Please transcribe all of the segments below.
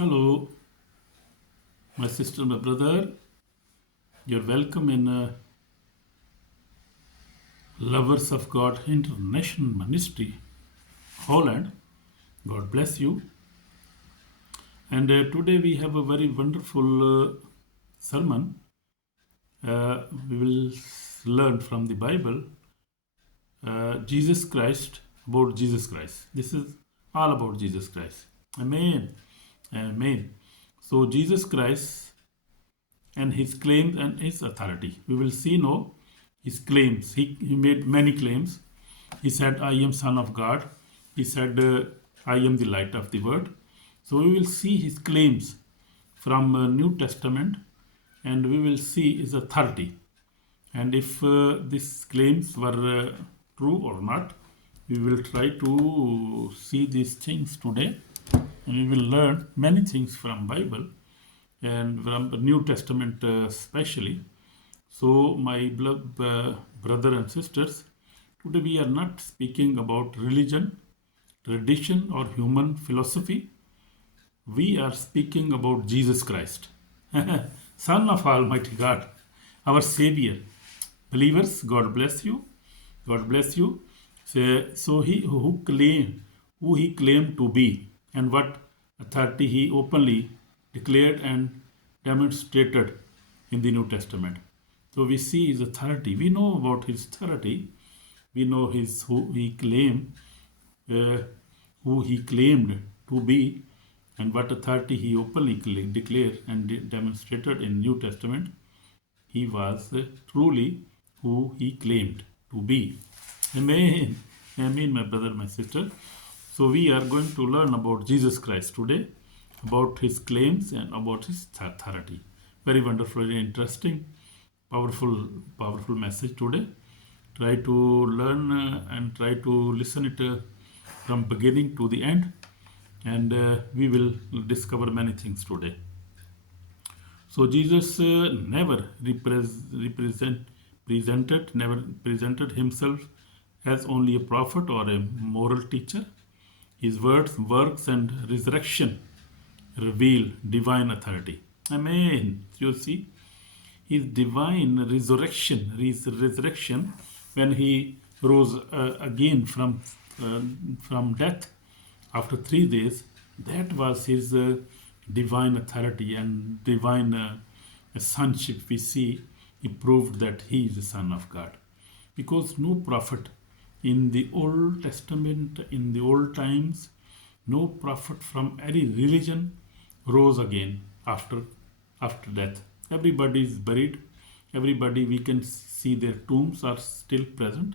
Hello, my sister, my brother. You're welcome in Lovers of God International Ministry Holland. God bless you. And today we have a very wonderful sermon. We will learn from the Bible Jesus Christ, about Jesus Christ. This is all about Jesus Christ. Amen. Amen. So, Jesus Christ and his claims and his authority. We will see now his claims. He made many claims. He said, I am Son of God. He said, I am the light of the world. So we will see his claims from New Testament, and we will see his authority. And if these claims were true or not, we will try to see these things today, and we will learn many things from Bible and from the New Testament especially. So, my brother and sisters, today we are not speaking about religion, tradition, or human philosophy. We are speaking about Jesus Christ, Son of Almighty God, our Savior. Believers, God bless you. God bless you. So he who he claimed to be, and what authority he openly declared and demonstrated in the New Testament. So we see his authority. We know about his authority. We know his uh, who he claimed to be, and what authority he openly declared and demonstrated in New Testament. He was truly who he claimed to be. Amen. Amen, my brother, my sister. So we are going to learn about Jesus Christ today, about his claims and about his authority. Very wonderful, very interesting, powerful message today. Try to learn and try to listen it from beginning to the end, and we will discover many things today. So Jesus never presented himself as only a prophet or a moral teacher. His words, works, and resurrection reveal divine authority. Amen. You see, his divine resurrection, when he rose again from death after 3 days, that was his divine authority and divine sonship. We see he proved that he is the Son of God, because no prophet in the Old Testament, in the old times, no prophet from any religion rose again after death. Everybody is buried. Everybody, we can see their tombs are still present,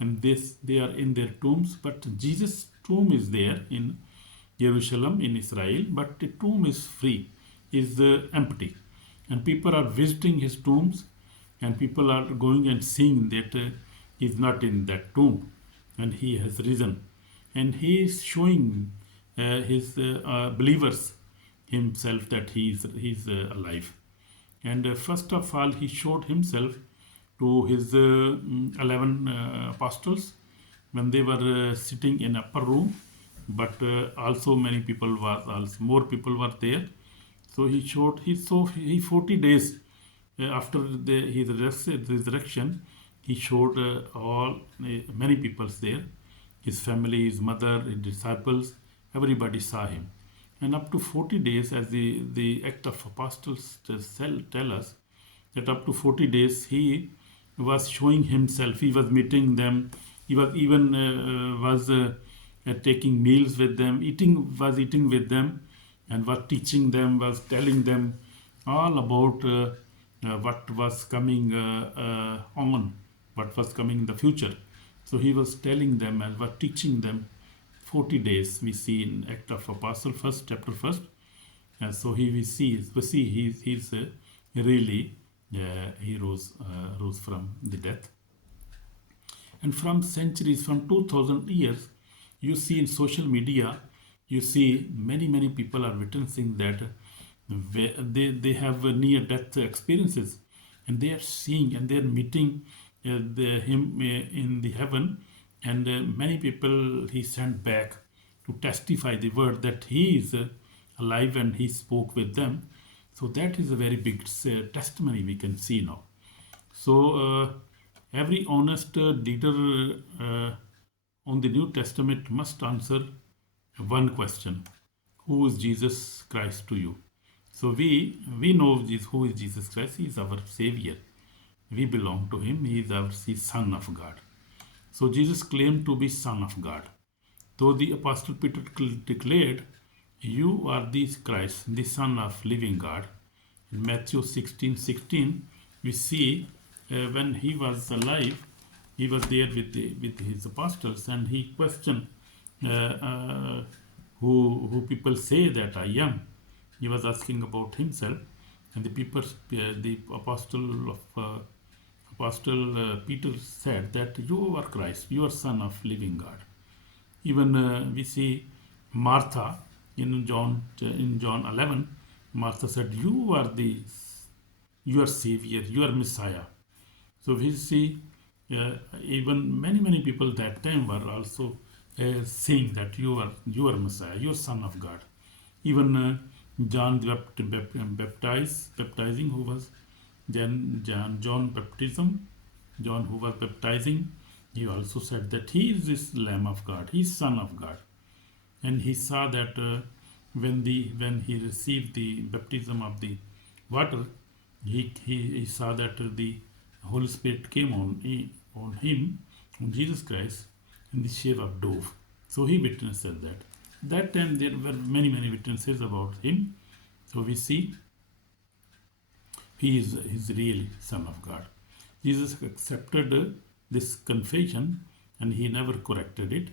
and they are in their tombs. But Jesus' tomb is there in Jerusalem in Israel, but the tomb is free, is empty, and people are visiting his tombs, and people are going and seeing that he is not in that tomb, and he has risen, and he is showing his believers himself that he is alive. And first of all, he showed himself to his 11 apostles when they were sitting in upper room, but also more people were there. So he 40 days after his resurrection, he showed many people there, his family, his mother, his disciples, everybody saw him. And up to 40 days, as the Act of Apostles tell us, that up to 40 days he was showing himself. He was meeting them. He was even taking meals with them, eating with them, and was teaching them, was telling them all about what was coming on, what was coming in the future. So he was telling them and was teaching them 40 days. We see in Act of Apostle, chapter 1. And so we see he's really he rose from the death. And from centuries, from 2000 years, you see in social media, you see many people are witnessing that they have near death experiences, and they are seeing and they are meeting him in the heaven. And many people he sent back to testify the word that he is alive and he spoke with them. So that is a very big testimony we can see now. So every honest leader on the New Testament must answer one question: who is Jesus Christ to you? So we know who is Jesus Christ. He is our Savior. We belong to Him. He is our Son of God. So Jesus claimed to be Son of God. Though the Apostle Peter declared, "You are the Christ, the Son of living God." In Matthew 16:16, we see when he was alive, he was there with his apostles, and he questioned who people say that I am. He was asking about himself, and the apostle Peter said that you are Christ, you are Son of living God. Even we see Martha in John 11. Martha said, "You are your Savior, you are Messiah." So we see even many people that time were also saying that you are Messiah, you are Son of God. Even John baptizing, who was John baptism, John who was baptizing, he also said that he is this Lamb of God, he is Son of God. And he saw that when he received the baptism of the water, he saw that the Holy Spirit came on him, on Jesus Christ, in the shape of dove. So he witnessed that. That time there were many witnesses about him. So we see he is really Son of God. Jesus accepted this confession and he never corrected it.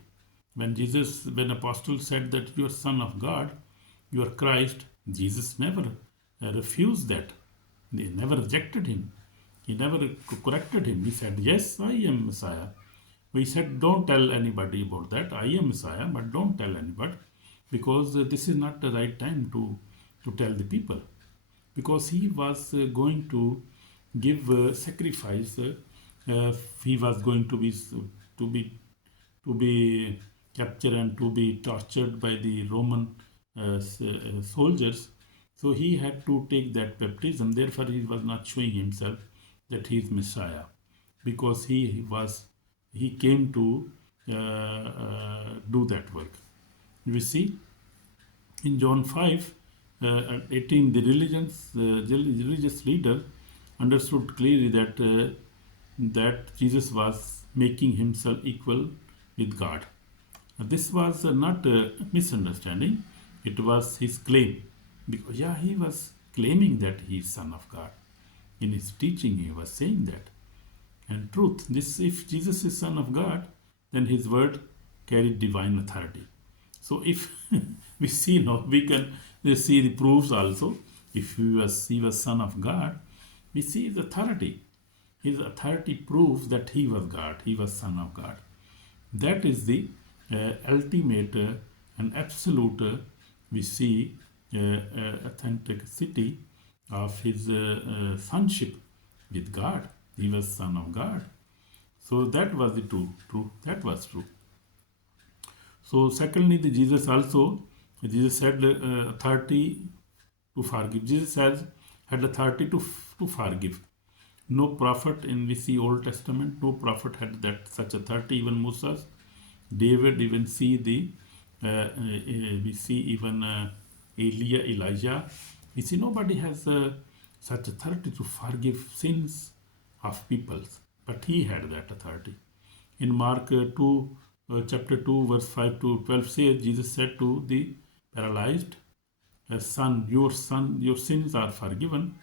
When apostle said that you are Son of God, you are Christ, Jesus never refused that. They never rejected him. He never corrected him. He said, "Yes, I am Messiah." We said, "Don't tell anybody about that. I am Messiah, but don't tell anybody, because this is not the right time to tell the people." Because he was going to give sacrifice. He was going to be captured and to be tortured by the Roman soldiers. So he had to take that baptism. Therefore, he was not showing himself that he is Messiah, because he came to do that work. We see in John 5:18, the religious leader understood clearly that Jesus was making himself equal with God. This was not a misunderstanding; it was his claim, because he was claiming that he is Son of God. In his teaching, he was saying that. And truth, if Jesus is Son of God, then his word carried divine authority. So if we see now, we can see the proofs also. If he was Son of God, we see his authority. His authority proves that he was God, he was Son of God. That is the ultimate and absolute, we see authenticity of his sonship with God. He was Son of God. So that was the true. That was true. So secondly, Jesus had authority to forgive. Jesus had authority to forgive. No prophet in we see Old Testament, no prophet had such authority. Even Moses, David, even see we see even Elijah. We see nobody has such authority to forgive sins of peoples, but he had that authority. In Mark chapter 2, verse 5 to 12 says, Jesus said to the paralyzed son, your sins are forgiven.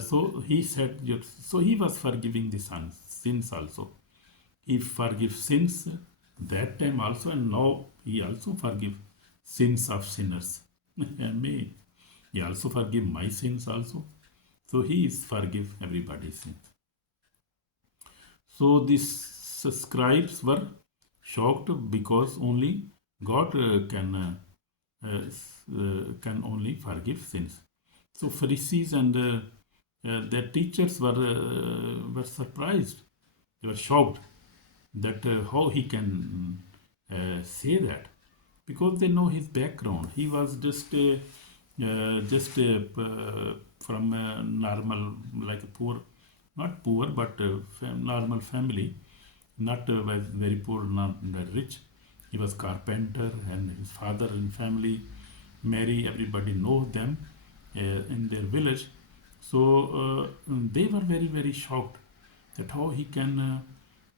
So he said, so he was forgiving the sins also. He forgives sins that time also, and now he also forgives sins of sinners. And me, he also forgive my sins also. So he is forgive everybody's sins. So these scribes were shocked because only God can only forgive sins. So Pharisees and their teachers were surprised. They were shocked that how he can say that. because they know his background. He was just from a normal, like a poor, not poor, but normal family, not very poor, not very rich. He was carpenter, and his father and family, Mary, everybody knows them in their village. So they were very, very shocked that how he can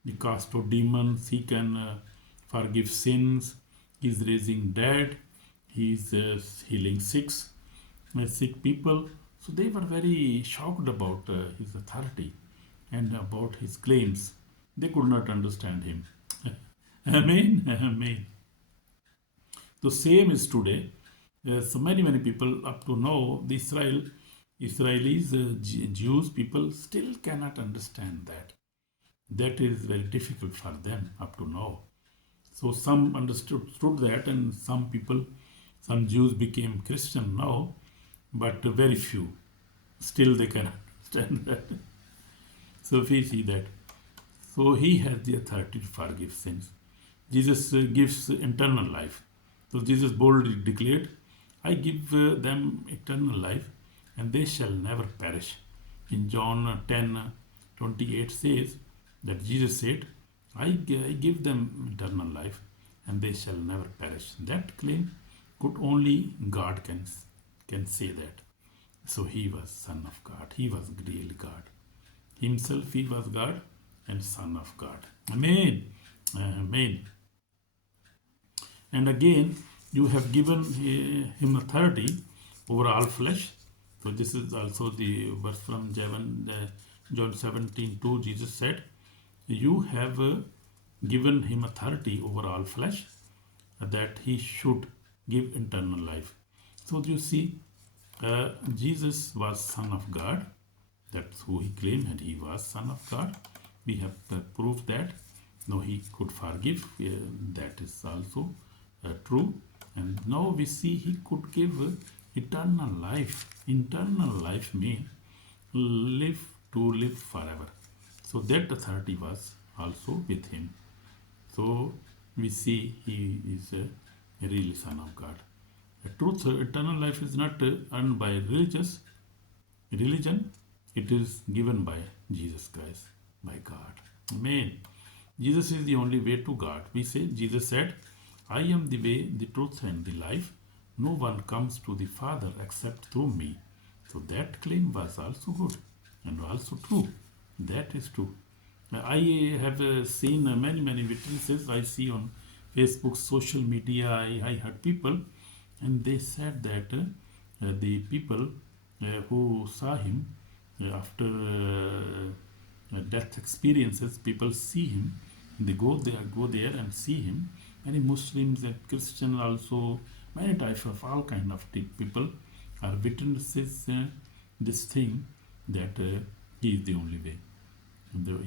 be cast out demons, he can forgive sins, he's raising dead, he's healing sick people. So they were very shocked about his authority and about his claims. They could not understand him. Amen. Amen. The same is today. So many people up to now, the Israelis, Jews people still cannot understand that. That is very difficult for them up to now. So some understood that, and some Jews became Christian now, but very few. Still they cannot understand that. So we see that. So he has the authority to forgive sins. Jesus gives eternal life. So Jesus boldly declared, I give them eternal life, and they shall never perish. In John 10:28 says that Jesus said, I give them eternal life, and they shall never perish. That claim could only God can say that. So he was Son of God. He was real God. Himself he was God and Son of God. Amen. Amen. And again, you have given him authority over all flesh. So this is also the verse from John 17:2. Jesus said, you have given him authority over all flesh, that he should give eternal life. So you see, Jesus was Son of God. That's who he claimed, and he was Son of God. We have proved that. Now he could forgive. That is also true. And now we see he could give eternal life. Eternal life means live forever. So that authority was also with him. So we see he is a real Son of God. The truth, eternal life is not earned by religion. It is given by Jesus Christ, by God. Amen. Jesus is the only way to God. We say, Jesus said, I am the way, the truth, and the life. No one comes to the Father except through me. So that claim was also good and also true. That is true. I have seen many witnesses I see on Facebook, social media. I heard people, and they said that the people who saw him after death experiences, people see him, they go there and see him. Many Muslims and Christians also, many types of all kind of people are witnesses this thing that he is the only way.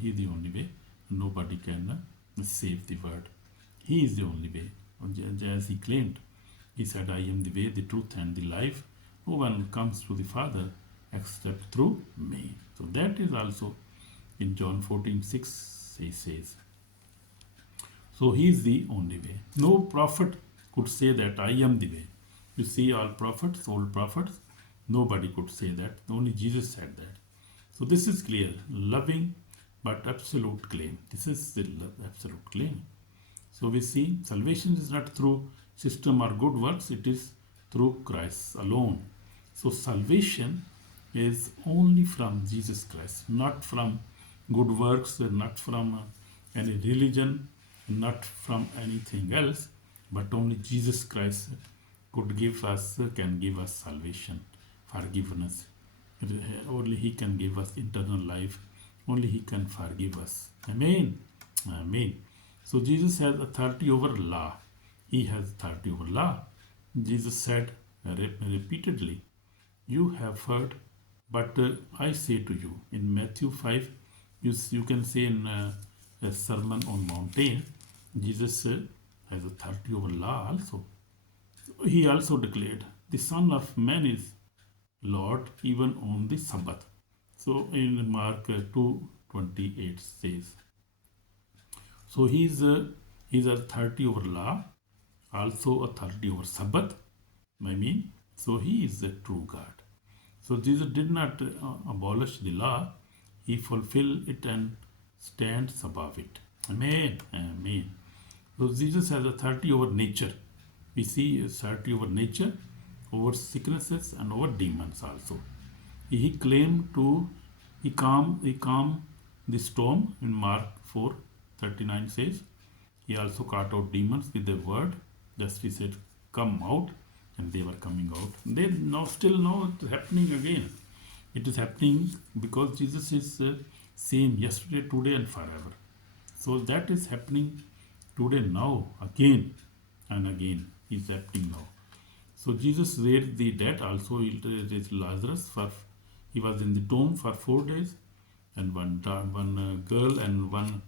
He is the only way. Nobody can save the world. He is the only way. As he claimed, he said, I am the way, the truth, and the life. No one comes to the Father except through me. So that is also in John 14:6 he says. So he is the only way. No prophet could say that I am the way. You see, all prophets, old prophets, nobody could say that. Only Jesus said that. So this is clear. Loving but absolute claim. This is the absolute claim. So we see salvation is not through system or good works. It is through Christ alone. So salvation is only from Jesus Christ, not from good works, not from any religion, not from anything else, but only Jesus Christ can give us salvation, forgiveness. Only he can give us eternal life. Only he can forgive us. Amen. Amen. So Jesus has authority over law. He has authority over law. Jesus said repeatedly, you have heard, but I say to you. In Matthew 5, you can say in a Sermon on Mountain, Jesus has authority over law also. He also declared, the Son of Man is Lord even on the Sabbath. So in Mark 2:28 says. So his authority over law also authority over Sabbath. So he is the true God. So Jesus did not abolish the law, he fulfilled it and stands above it. Amen. Amen. So Jesus has authority over nature. We see authority over nature, over sicknesses, and over demons also. He claimed to he calm the storm in Mark 4:39 says. He also cast out demons with the word. Just he said, "Come out," and they were coming out. They now still know it's happening again. It is happening because Jesus is same yesterday, today, and forever. So that is happening today, now, again and again. Is happening now. So Jesus raised the dead. Also, he raised Lazarus. He was in the tomb for 4 days, and one girl and one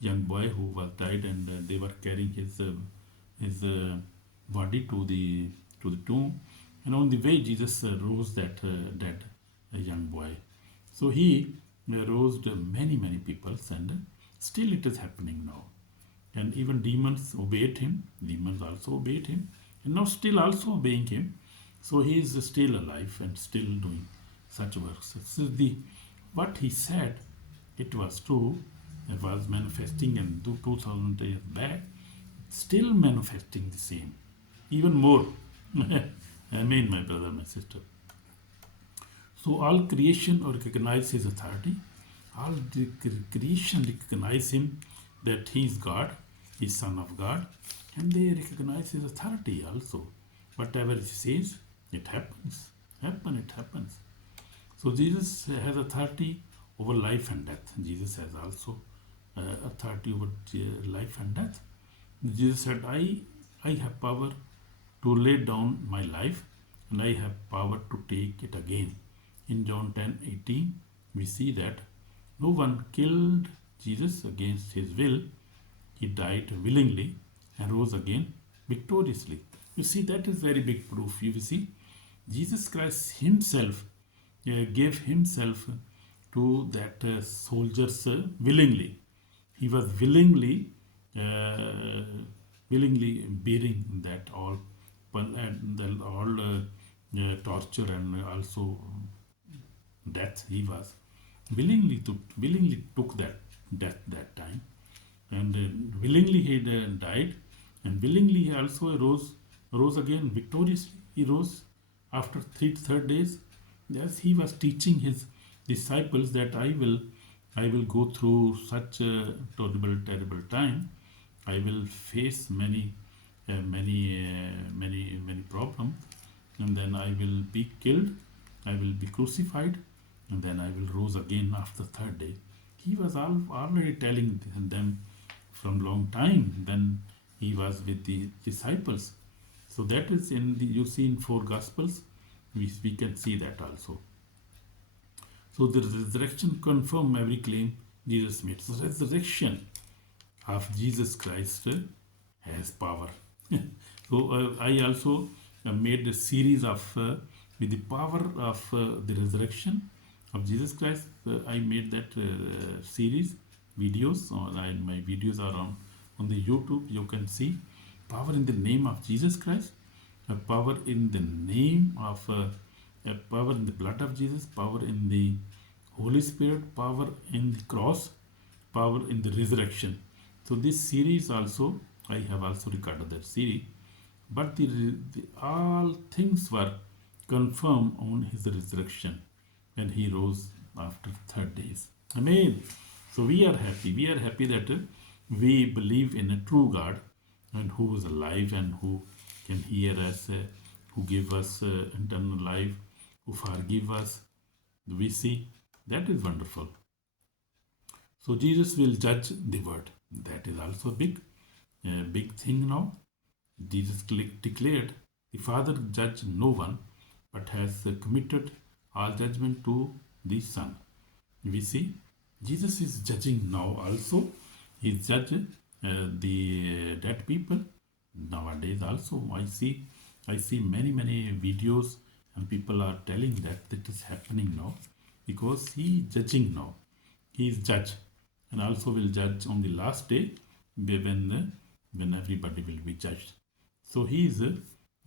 young boy who was died, and they were carrying his body to the tomb. And on the way, Jesus rose that dead young boy. So he rose many people, and still it is happening now. And even demons obeyed him. Demons also obeyed him, and now still also obeying him. So he is still alive and still doing such works. This is what he said. It was true. It was manifesting, and 2000 years back, still manifesting the same, even more. Amen, my brother, my sister. So all creation recognize his authority. All the creation recognize him that he is God, he is Son of God, and they recognize his authority also. Whatever he says, it happens. It happens. So Jesus has authority over life and death. Jesus has also authority over life and death. Jesus said, I have power to lay down my life, and I have power to take it again. In John 10:18, we see that no one killed Jesus against his will. He died willingly and rose again victoriously. You see, that is very big proof. You see, Jesus Christ himself gave himself to that soldiers willingly. He was willingly bearing that all torture and also death. He was willingly took that death that time, and willingly he died, and willingly he also rose again victoriously. He rose after third days. Yes, he was teaching his disciples that I will go through such a terrible time. I will face many problems, and then I will be killed. I will be crucified, and then I will rose again after third day. He was already telling them from long time. Then he was with the disciples. So that is you see in 4 Gospels. We can see that also. So the resurrection confirms every claim Jesus made. So resurrection of Jesus Christ has power. So I also made a series of with the power of the resurrection of Jesus Christ. I made that series videos. My videos are on the YouTube. You can see power in the name of Jesus Christ, power in the name of power in the blood of Jesus, power in the Holy Spirit, power in the cross, power in the resurrection. So this series also, I have also recorded that series. But all things were confirmed on his resurrection, and he rose after 3 days. Amen. So we are happy. We are happy that we believe in a true God, and who is alive and who can hear us, who give us eternal life, who forgive us. We see that is wonderful. So Jesus will judge the world. That is also a big thing now. Jesus declared, the Father judged no one, but has committed all judgment to the Son. We see Jesus is judging now also. He is judging the dead people nowadays also. I see many videos, and people are telling that it is happening now, because he is judging now. He is judge, and also will judge on the last day when everybody will be judged. So he is a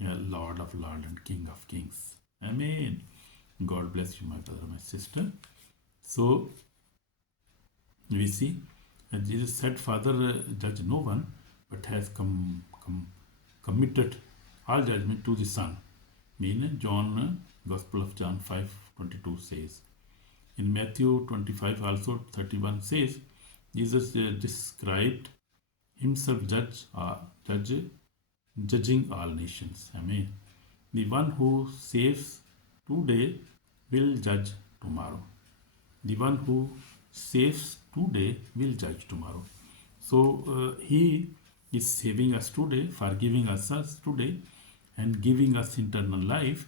Lord of Lords and King of Kings. Amen. God bless you, my brother, my sister. So we see Jesus said, Father, judge no one, but has committed all judgment to the Son. Mean John, Gospel of John 5:22 says. In Matthew 25 also 31 says, Jesus described himself judging all nations. Amen. The one who saves today will judge tomorrow. The one who saves today will judge tomorrow. So he is saving us today, forgiving us today, and giving us eternal life.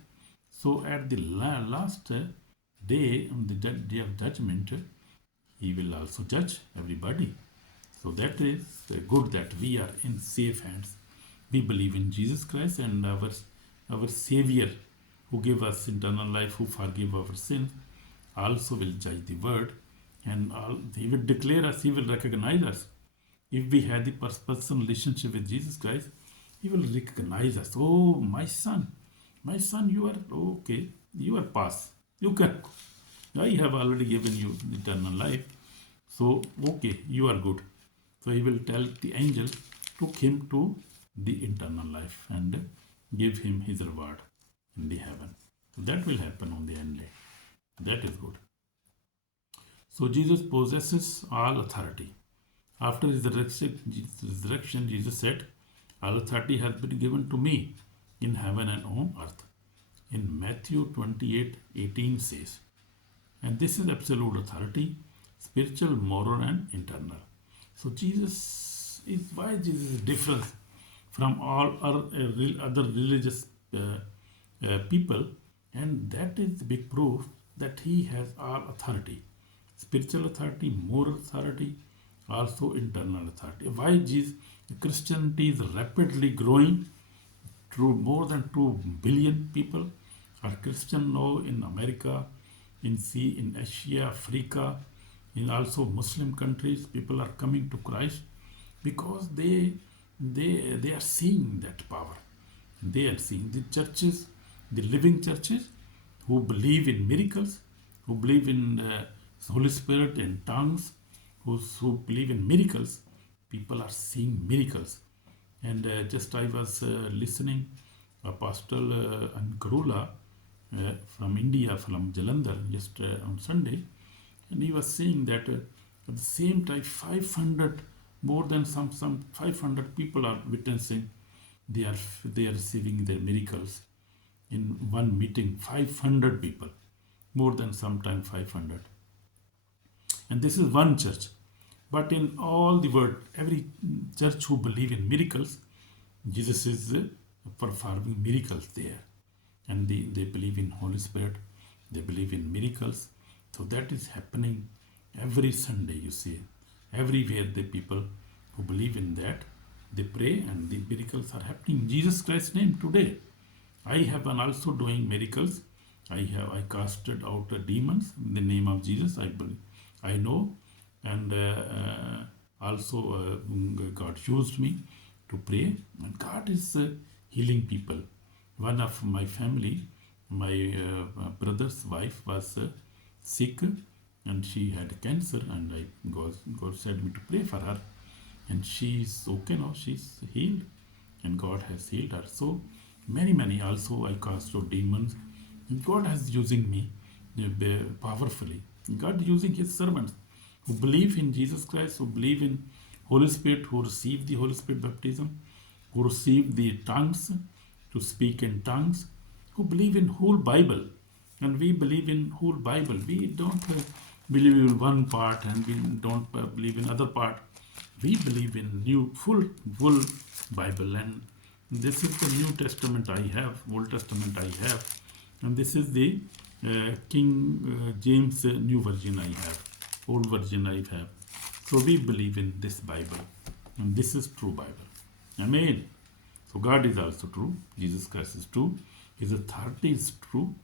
So at the last day, on the day of judgment, he will also judge everybody. So that is good that we are in safe hands. We believe in Jesus Christ and our Savior who gave us eternal life, who forgive our sins, also will judge the world, and he will declare us, he will recognize us. If we have the personal relationship with Jesus Christ, he will recognize us. Oh, my son, you are okay, you are past. You can. I have already given you eternal life. So, okay, you are good. So he will tell the angel, took him to the eternal life and give him his reward in the heaven. So that will happen on the end day. That is good. So Jesus possesses all authority. After his resurrection, Jesus said, all authority has been given to me in heaven and on earth. In Matthew 28:18 says, and this is absolute authority, spiritual, moral, and internal. So why Jesus is different from all other religious people, and that is the big proof that he has all authority, spiritual authority, moral authority, also internal authority. Why Christianity is rapidly growing through more than 2 billion people are Christian now in America, in Asia, Africa, in also Muslim countries. People are coming to Christ because they are seeing that power. They are seeing the churches, the living churches who believe in miracles, who believe in Holy Spirit and tongues, who believe in miracles. People are seeing miracles. And just I was listening Apostle Ankarula from India, from Jalandhar, just on Sunday, and he was saying that at the same time 500, more than some 500 people are witnessing, they are receiving their miracles in one meeting. 500 people, more than sometime 500, and this is one church. But in all the world, every church who believe in miracles, Jesus is performing miracles there. And they believe in Holy Spirit, they believe in miracles. So that is happening every Sunday, you see. Everywhere the people who believe in that, they pray and the miracles are happening in Jesus Christ's name today. I have been also doing miracles. I casted out demons in the name of Jesus. I know, and also God used me to pray, and God is healing people. One of my family, my brother's wife was sick, and she had cancer, and God said me to pray for her, and she's okay now. She's healed, and God has healed her. So many also I cast out demons. God is using me powerfully. God using his servants who believe in Jesus Christ, who believe in Holy Spirit, who receive the Holy Spirit baptism, who receive the tongues, to speak in tongues, who believe in whole Bible. And we believe in whole Bible. We don't believe in one part and we don't believe in other part. We believe in full Bible, and this is the New Testament I have, Old Testament I have, and this is the King James New Version I have, Old Version I have. So we believe in this Bible, and this is true Bible. Amen. So God is also true. Jesus Christ is true. His authority is true,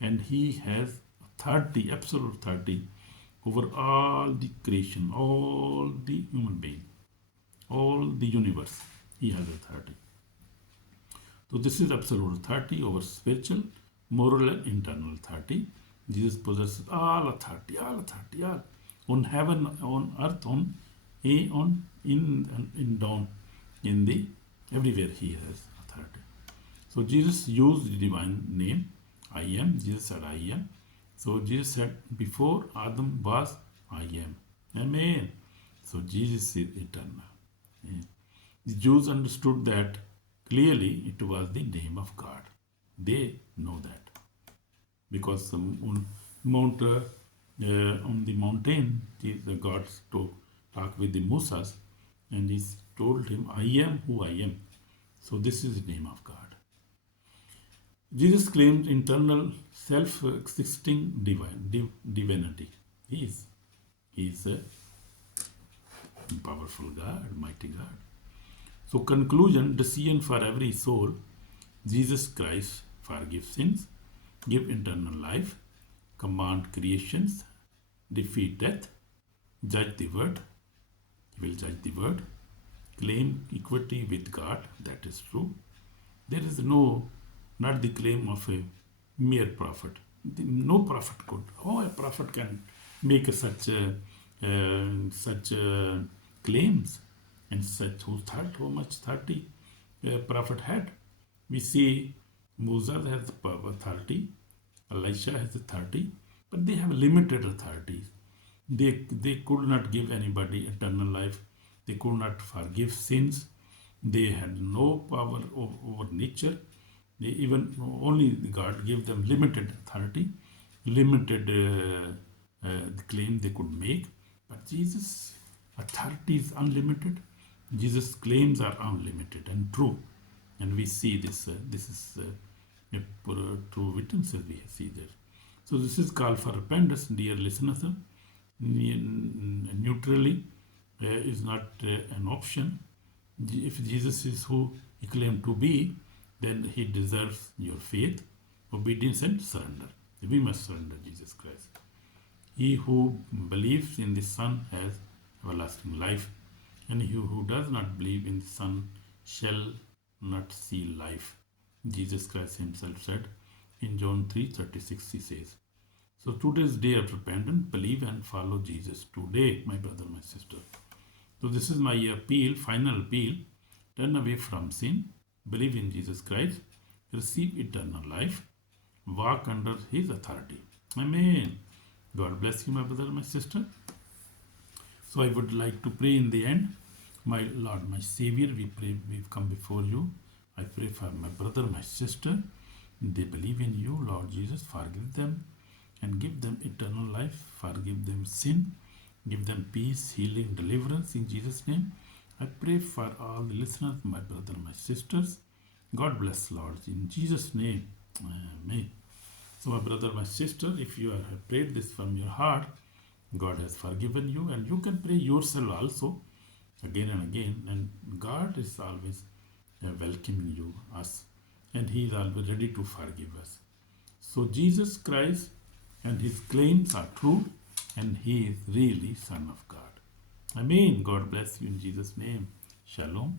and he has authority, absolute authority over all the creation, all the human being. all the universe. He has authority. So this is absolute authority over spiritual, moral, and internal authority. Jesus possesses all authority, all on heaven, on earth, in and in down, in the everywhere he has authority. So Jesus used the divine name, I am. Jesus said, I am. So Jesus said, before Adam was, I am. Amen. So Jesus is eternal. Yeah. The Jews understood that clearly it was the name of God. They know that because on the mountain, the God talked with the Moses, and he told him, I am who I am. So this is the name of God. Jesus claimed internal, self-existing divinity. He is a powerful God, mighty God. So conclusion, decision for every soul, Jesus Christ forgives sins, give eternal life, command creations, defeat death, judge the world, he will judge the world, claim equity with God, that is true. There is not the claim of a mere prophet. No prophet could. Oh, a prophet can make such claims, and such how much 30 prophet had. We see Moses has authority, Elisha has authority, but they have limited authority. They could not give anybody eternal life. They could not forgive sins. They had no power over nature. They even only God gave them limited authority, limited claim they could make. But Jesus' authority is unlimited. Jesus' claims are unlimited and true, and we see this. This is true witnesses we see there. So this is call for repentance, dear listeners. Neutrally is not an option. If Jesus is who he claimed to be, then he deserves your faith, obedience, and surrender. We must surrender Jesus Christ. He who believes in the Son has everlasting life, and he who does not believe in the Son shall not see life. Jesus Christ himself said in John 3:36, he says. So today's day of repentance, believe and follow Jesus today, my brother, my sister. So this is my appeal, final appeal. Turn away from sin, believe in Jesus Christ, receive eternal life, walk under his authority. Amen. God bless you, my brother, my sister. So I would like to pray in the end. My Lord, my Savior, we pray, we've come before you. I pray for my brother, my sister. They believe in you, Lord Jesus. Forgive them and give them eternal life. Forgive them sin. Give them peace, healing, deliverance in Jesus' name. I pray for all the listeners, my brother, my sisters. God bless, Lord, in Jesus' name. Amen. So, my brother, my sister, if you have prayed this from your heart, God has forgiven you, and you can pray yourself also again and again. And God is always welcoming you, us, and He is always ready to forgive us. So, Jesus Christ and His claims are true, and He is really Son of God. Amen. God bless you in Jesus' name. Shalom.